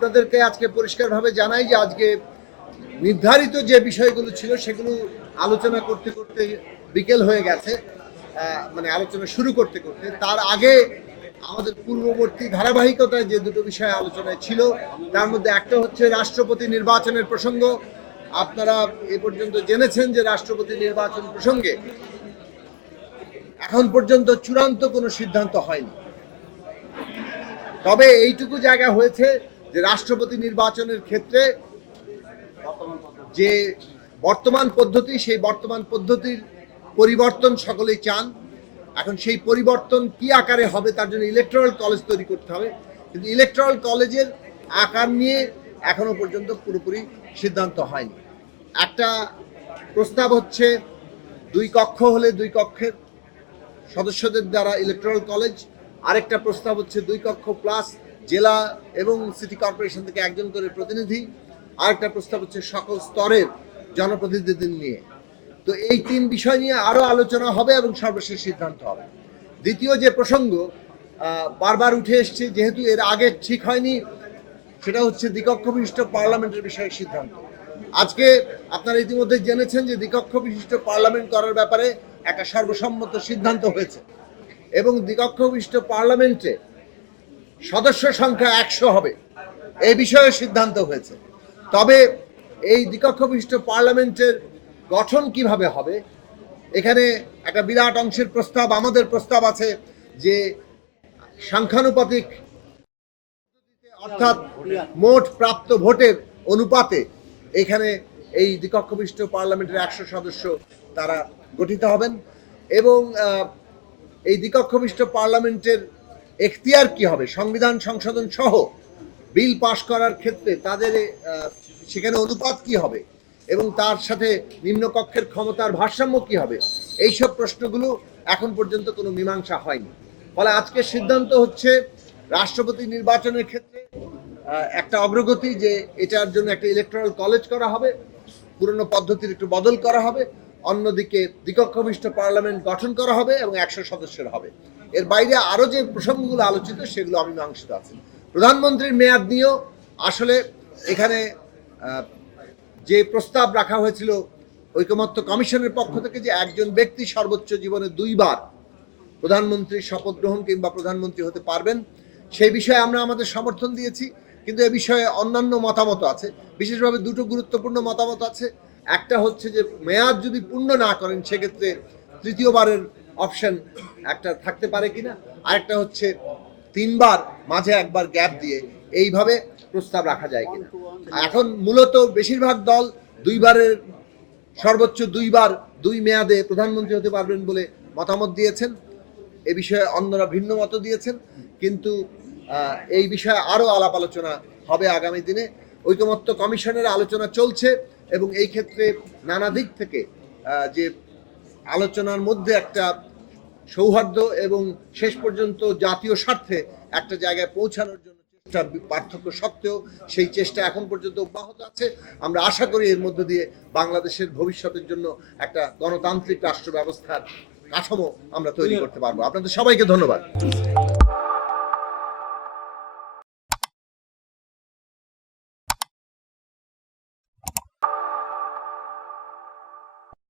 আপনাদেরকে আজকে পরিষ্কারভাবে জানাই যে আজকে নির্ধারিত যে বিষয়গুলো ছিল সেগুলো আলোচনা করতে করতে বিকেল হয়ে গেছে, মানে আলোচনা শুরু করতে করতে তার আগে আমাদের পূর্ববর্তী ধারাবাহিকতায় যে দুটো বিষয় আলোচনায় ছিল তার মধ্যে একটা হচ্ছে রাষ্ট্রপতি নির্বাচনের প্রসঙ্গ। আপনারা এ পর্যন্ত জেনেছেন যে রাষ্ট্রপতি নির্বাচন প্রসঙ্গে এখন পর্যন্ত চূড়ান্ত কোনো সিদ্ধান্ত হয়নি, তবে এইটুকু জায়গা হয়েছে যে রাষ্ট্রপতি নির্বাচনের ক্ষেত্রে যে বর্তমান পদ্ধতি সেই বর্তমান পদ্ধতির পরিবর্তন সকলেই চান। এখন সেই পরিবর্তন কি আকারে হবে তার জন্য ইলেকট্রাল কলেজ তৈরি করতে হবে, কিন্তু ইলেকট্রাল কলেজের আকার নিয়ে এখনো পর্যন্ত পুরোপুরি সিদ্ধান্ত হয়নি। একটা প্রস্তাব হচ্ছে 2 কক্ষ হলে 2 কক্ষের সদস্যদের দ্বারা ইলেকট্রাল কলেজ, আরেকটা প্রস্তাব হচ্ছে 2 কক্ষ প্লাস জেলা এবং সিটি কর্পোরেশন থেকে একজন করে প্রতিনিধি, আরেকটা প্রস্তাব হচ্ছে সকল স্তরের জনপ্রতিনিধিদের নিয়ে। তো এই 3 বিষয় নিয়ে আরো আলোচনা হবে এবং সর্বশেষ সিদ্ধান্ত হবে। দ্বিতীয় যে প্রসঙ্গ বারবার উঠে এসছে, যেহেতু এর আগে ঠিক হয়নি, সেটা হচ্ছে দ্বিকক্ষ বিশিষ্ট পার্লামেন্টের বিষয়ে সিদ্ধান্ত। আজকে আপনারা ইতিমধ্যে জেনেছেন যে দ্বিকক্ষ বিশিষ্ট পার্লামেন্ট করার ব্যাপারে একটা সর্বসম্মত সিদ্ধান্ত হয়েছে এবং দ্বিকক্ষ বিশিষ্ট পার্লামেন্টে সদস্য সংখ্যা 100 হবে এই বিষয়ে সিদ্ধান্ত হয়েছে। তবে এই দ্বিকক্ষ বিশিষ্ট পার্লামেন্টের গঠন কিভাবে হবে, এখানে একটা বিরাট অংশের প্রস্তাব, আমাদের প্রস্তাব আছে যে সংখ্যানুপাতিক অর্থাৎ মোট প্রাপ্ত ভোটের অনুপাতে এখানে এই দ্বিকক্ষ বিশিষ্ট পার্লামেন্টের 100 সদস্য তারা গঠিত হবেন এবং এই দ্বিকক্ষ বিশিষ্ট পার্লামেন্টের এখতিয়ার কি হবে, সংবিধান সংশোধন সহ বিল পাশ করার ক্ষেত্রে তাদের সেখানে অনুপাত কি হবে এবং তার সাথে নিম্নকক্ষের ক্ষমতার ভারসাম্য কি হবে, এইসব প্রশ্নগুলো এখন পর্যন্ত কোনো মীমাংসা হয়নি। ফলে আজকের সিদ্ধান্ত হচ্ছে রাষ্ট্রপতি নির্বাচনের ক্ষেত্রে একটা অগ্রগতি, যে এটার জন্য একটা ইলেকট্রাল কলেজ করা হবে, পুরনো পদ্ধতির একটু বদল করা হবে, অন্যদিকে দ্বিকক্ষ বিশিষ্ট পার্লামেন্ট গঠন করা হবে এবং 100 সদস্যের হবে। এর বাইরে আরো যে প্রসঙ্গগুলো আলোচিত সেগুলো অমীমাংসিত আছে। প্রধানমন্ত্রীর মেয়াদ নিয়েও আসলে এখানে যে প্রস্তাব রাখা হয়েছিল ঐকমত্য কমিশনের পক্ষ থেকে যে একজন ব্যক্তি সর্বোচ্চ জীবনে 2 বার প্রধানমন্ত্রীর শপথ গ্রহণ কিংবা প্রধানমন্ত্রী হতে পারবেন, সেই বিষয়ে আমরা আমাদের সমর্থন দিয়েছি। কিন্তু এ বিষয়ে অন্যান্য মতামত আছে, বিশেষভাবে দুটো গুরুত্বপূর্ণ মতামত আছে। একটা হচ্ছে যে মেয়াদ যদি পূর্ণ না করেন সেক্ষেত্রে তৃতীয়বারের অপশন একটা থাকতে পারে কিনা, আরেকটা হচ্ছে 3 বার মাঝে 1 বার গ্যাপ দিয়ে এইভাবে প্রস্তাব রাখা যায় কিনা। এখন মূলত বেশিরভাগ দল 2 বারের সর্বোচ্চ 2 বার 2 মেয়াদে প্রধানমন্ত্রী হতে পারবেন বলে মতামত দিয়েছেন। এ বিষয়ে অন্যরা ভিন্ন মত দিয়েছেন, কিন্তু এই বিষয়ে আরো আলাপ আলোচনা হবে আগামী দিনে। ঐকমত্য কমিশনের আলোচনা চলছে এবং এই ক্ষেত্রে নানা দিক থেকে যে আলোচনার মধ্যে একটা সৌহার্দ্য এবং শেষ পর্যন্ত জাতীয় স্বার্থে একটা জায়গায় পৌঁছানোর জন্য চেষ্টা, পার্থক্য সত্ত্বেও সেই চেষ্টা এখন পর্যন্ত অব্যাহত আছে। আমরা আশা করি এর মধ্য দিয়ে বাংলাদেশের ভবিষ্যতের জন্য একটা গণতান্ত্রিক রাষ্ট্র ব্যবস্থার কাঠামো আমরা তৈরি করতে পারবো। আপনাদের সবাইকে ধন্যবাদ।